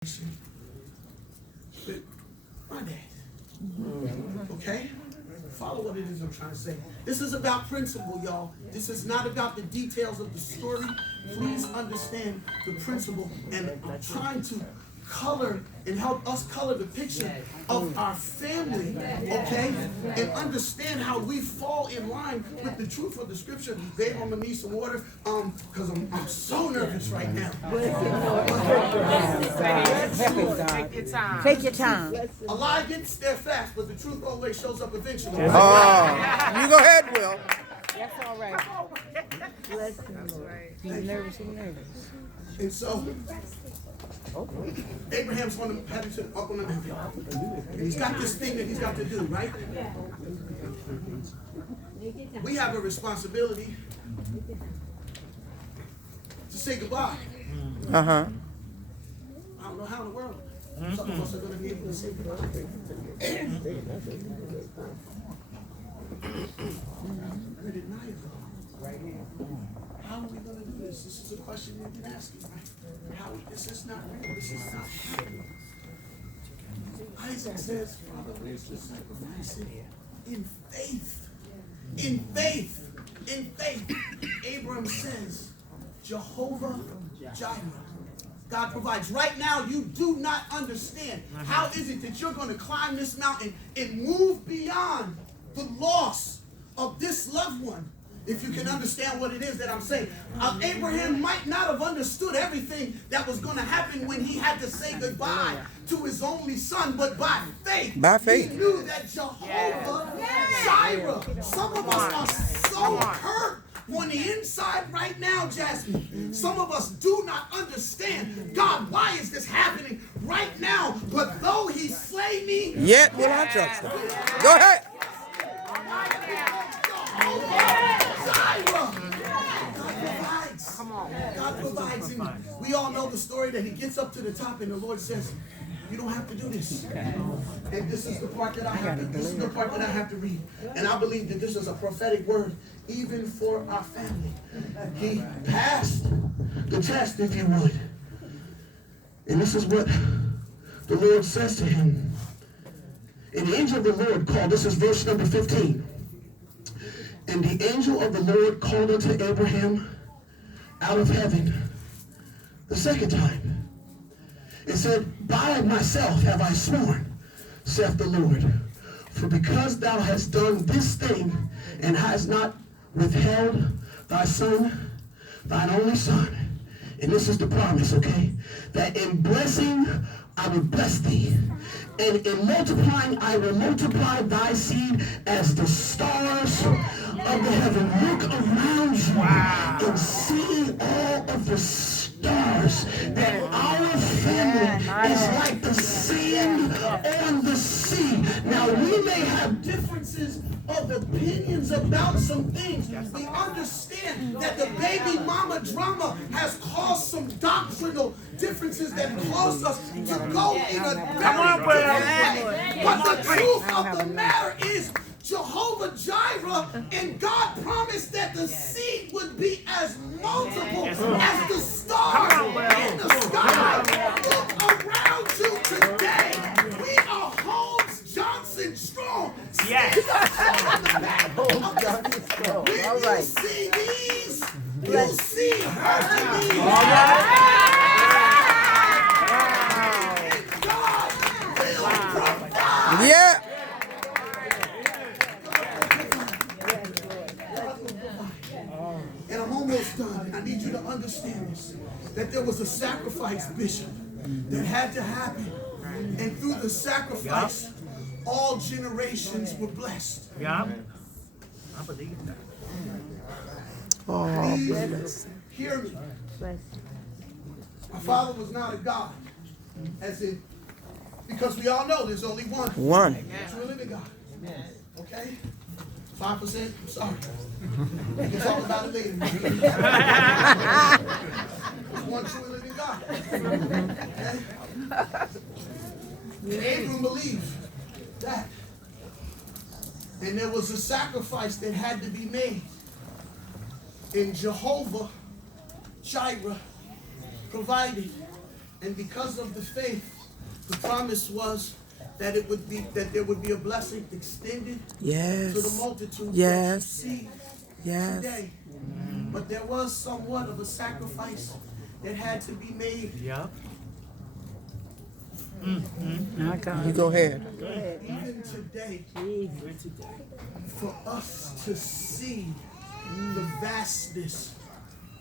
But my dad. Okay? Follow what it is I'm trying to say. This is about principle, y'all. This is not about the details of the story. Please understand the principle. And I'm trying to color and help us color the picture of our family, okay? And understand how we fall in line with the truth of the scripture. Babe, I'm gonna need some water, because I'm so nervous right now. Take your time. Take your time. A lie gets there fast, but the truth always shows up eventually. You go ahead, Will. That's all right. Bless him, Lord. He's nervous. He's nervous. And so, Abraham's going to have to up on the mountain. And he's got this thing that he's got to do, right? We have a responsibility to say goodbye. Uh-huh. I don't know how in the world some of us are going to be able to say goodbye. Where did Naya go? Right here. How are we going to do this? This is a question you've been asking, right? How? This is not real. This is not happening. Isaac says, Father, where's the sacrifice? In faith. In faith. In faith. Abram says, Jehovah Jireh. God provides. Right now, you do not understand. How is it that you're going to climb this mountain and move beyond the loss of this loved one? If you can understand what it is that I'm saying. Abraham might not have understood everything that was going to happen when he had to say goodbye to his only son, but by faith, he knew that Jehovah Jireh. Some of us are so hurt on the inside right now, Jasmine. Some of us do not understand, God, why is this happening right now? But though he slay me, yet will I trust him. Go ahead. God provides. And we all know the story that he gets up to the top and the Lord says, you don't have to do this. And this is the part that I have to read. And I believe that this is a prophetic word even for our family. He passed the test, if you would. And this is what the Lord says to him. And the angel of the Lord called, this is verse number 15. And the angel of the Lord called unto Abraham out of heaven the second time. It said, by myself have I sworn, saith the Lord, for because thou hast done this thing, and hast not withheld thy son, thine only son, and this is the promise, okay, that in blessing I will bless thee, and in multiplying I will multiply thy seed as the stars of the heaven. Look around you and see all of the stars. That our family is like the sand on the sea. Now we may have differences of opinions about some things. We understand that the baby mama drama has caused some doctrinal differences that cause us to go in a very different way. But the truth of the matter is, Jehovah Jireh, and God promised that the seed would be as multiple as the stars in the sky. Look around you today. We are Holmes Johnson strong. Yes. When you see these, you see Hercules. And God will provide. Yeah. And I'm almost done. I need you to understand this. That there was a sacrifice, Bishop, that had to happen. And through the sacrifice, all generations were blessed. Yeah. I believe that. Please hear me. My father was not a God. As in, because we all know there's only one. True living God. Okay? 5%, I'm sorry. We can talk about it later. There's one true living God. Okay? Abram believed that. And there was a sacrifice that had to be made. And Jehovah Jireh provided. And because of the faith, the promise was that it would be that there would be a blessing extended to the Yes. multitude Yes. that you see Yes. today. But there was somewhat of a sacrifice that had to be made. Yep. My God. You go ahead. Even today, for us to see the vastness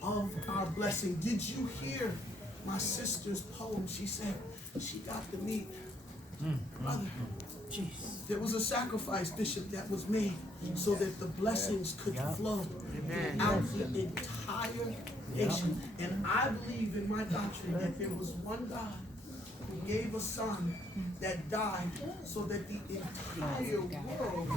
of our blessing. Did you hear my sister's poem? She said she got to meet brother. Jeez. There was a sacrifice, Bishop, that was made so that the blessings could flow out the entire nation. And I believe in my doctrine that there was one God who gave a son that died so that the entire world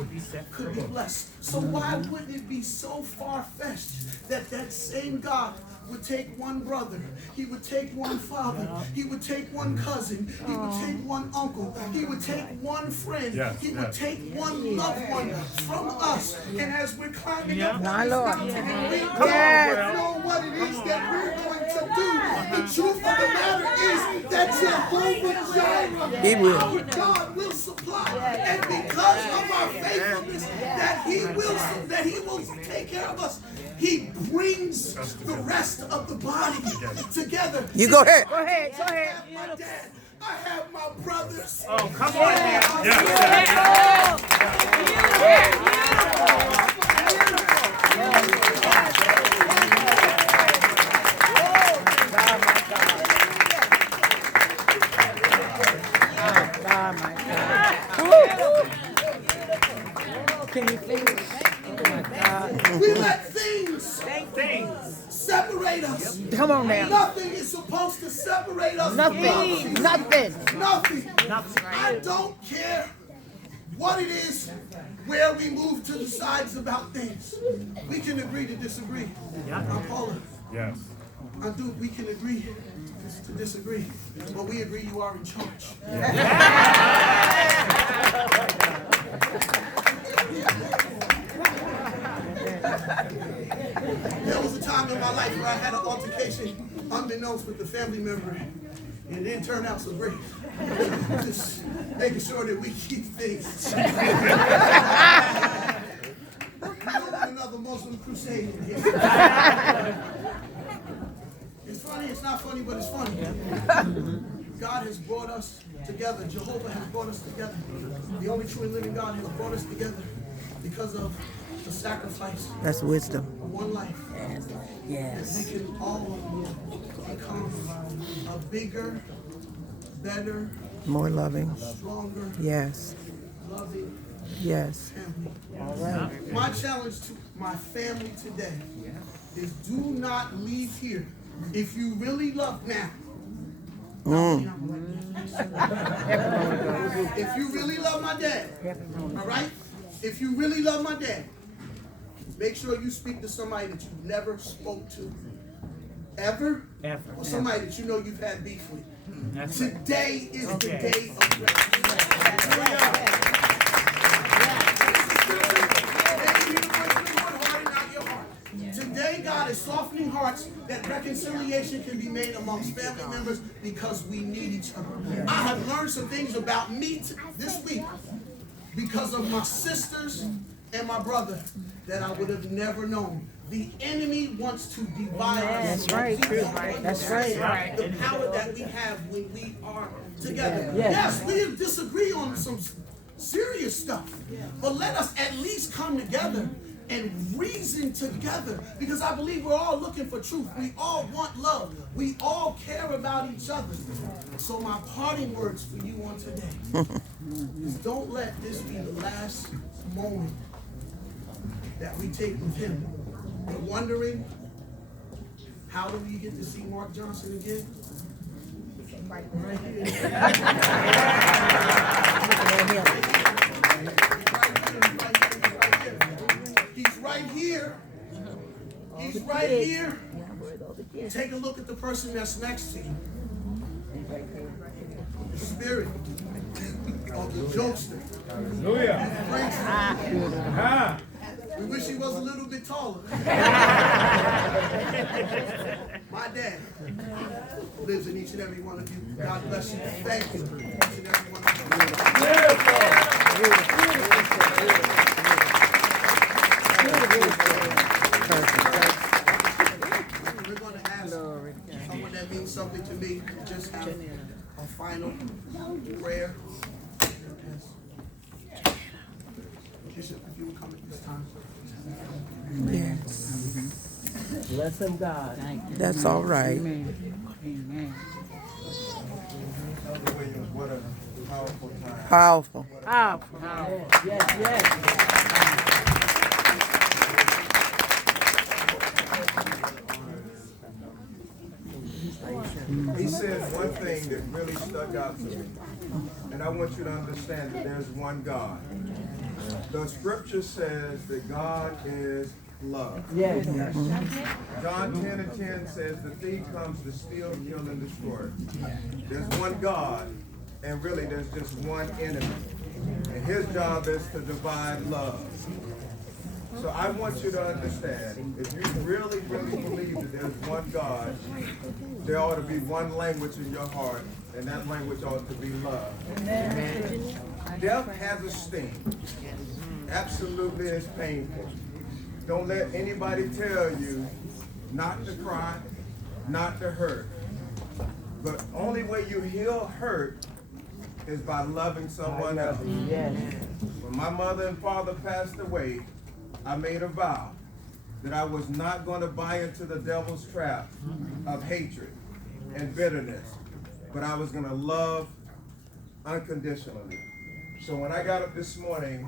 could be blessed. So why wouldn't it be so far-fetched that that same God would take one brother, he would take one father, he would take one cousin, he would take one uncle, he would take one friend, he would take one loved one from us. And as we're climbing up My this Lord. mountain and we Yes. don't know what it is that we're going to do, the truth of the matter is that Jehovah Jireh, He will. our God, will supply. And because of our faithfulness, that he will take care of us. He brings the rest of the body together. You go ahead. Go ahead. Go I ahead. have my dad. I have my brothers. Oh, come on now. God, my God. Can you finish? Oh my God. We let things Things. separate us. Come on now. Nothing is supposed to separate us. from Nothing. love. Nothing. Nothing. I don't care what it is, where we move to the sides about things. We can agree to disagree. I'm Paula. Yes. I do. We can agree to disagree, but we agree you are in charge. There was a time in my life where I had an altercation unbeknownst with a family member, and it didn't turn out so great. Just making sure that we keep things. We don't want another Muslim crusade in here. It's funny, it's not funny, but it's funny. God has brought us together. Jehovah has brought us together. The only true and living God has brought us together because of the sacrifice That's wisdom. of one life. Yes. We can all become a bigger, better, More loving. stronger, Yes. loving Yes. family. All right. My challenge to my family today is do not leave here. If you really love now, if you really love my dad, all right? If you really love my dad, make sure you speak to somebody that you never spoke to ever, or somebody that you know you've had beef with. That's right. Today is the Okay. day of reconciliation. Today, God is softening hearts that reconciliation can be made amongst family members because we need each other. I have learned some things about me this week because of my sisters and my brother that I would have never known. The enemy wants to divide us. That's right. That's right. The power that we have when we are together. Yes. Yes, we disagree on some serious stuff, but let us at least come together and reason together, because I believe we're all looking for truth. We all want love. We all care about each other. So my parting words for you on today is don't let this be the last moment that we take with him. We're wondering, how do we get to see Mark Johnson again? Right here. He's right here. He's right here. Take a look at the person that's next to you. The spirit of the jokester. Hallelujah. We We wish he was a little bit taller. My dad lives in each and every one of you. God bless you. Thank you. Each and every one of you. We're going to ask someone that means something to me to just have a final prayer. Bishop, if you would come at this time. Yes. Bless him, God. That's all right. Amen. Elder Williams, what a powerful time. Powerful. Powerful. Yes, yes. He said one thing that really stuck out to me, and I want you to understand that there's one God. The scripture says that God is love. Yes. John 10 and 10 says the thief comes to steal, kill, and destroy. There's one God, and really there's just one enemy. And his job is to divide love. So I want you to understand, if you really, really believe that there's one God, there ought to be one language in your heart, and that language ought to be love. Death has a sting. Absolutely, it's painful. Don't let anybody tell you not to cry, not to hurt. But only way you heal hurt is by loving someone else. Yes. When my mother and father passed away, I made a vow that I was not going to buy into the devil's trap of hatred and bitterness, but I was going to love unconditionally. So when I got up this morning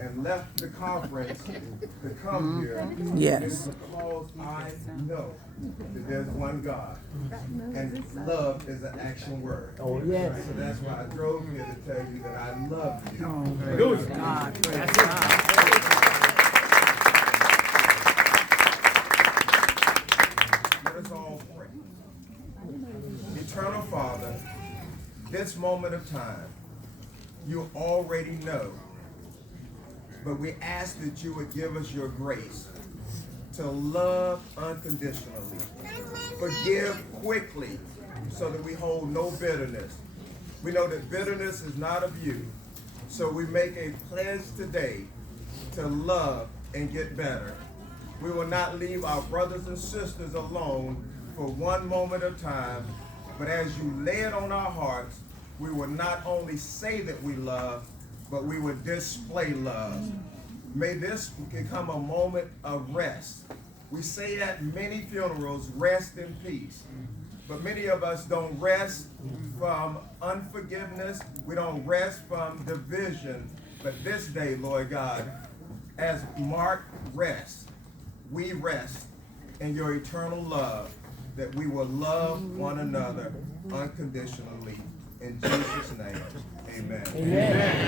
and left the conference to come here, Yes. it's because I know that there's one God, and love is an action word. Oh, yes. So that's why I drove here to tell you that I love you. God. Praise God. Let us all pray. Eternal Father, this moment of time, you already know, but we ask that you would give us your grace to love unconditionally, forgive quickly, so that we hold no bitterness. We know that bitterness is not of you, so we make a pledge today to love and get better. We will not leave our brothers and sisters alone for one moment of time, but as you lay it on our hearts, we will not only say that we love, but we will display love. May this become a moment of rest. We say at many funerals, rest in peace. But many of us don't rest from unforgiveness. We don't rest from division. But this day, Lord God, as Mark rests, we rest in your eternal love, that we will love one another unconditionally. In Jesus' name, amen. Amen.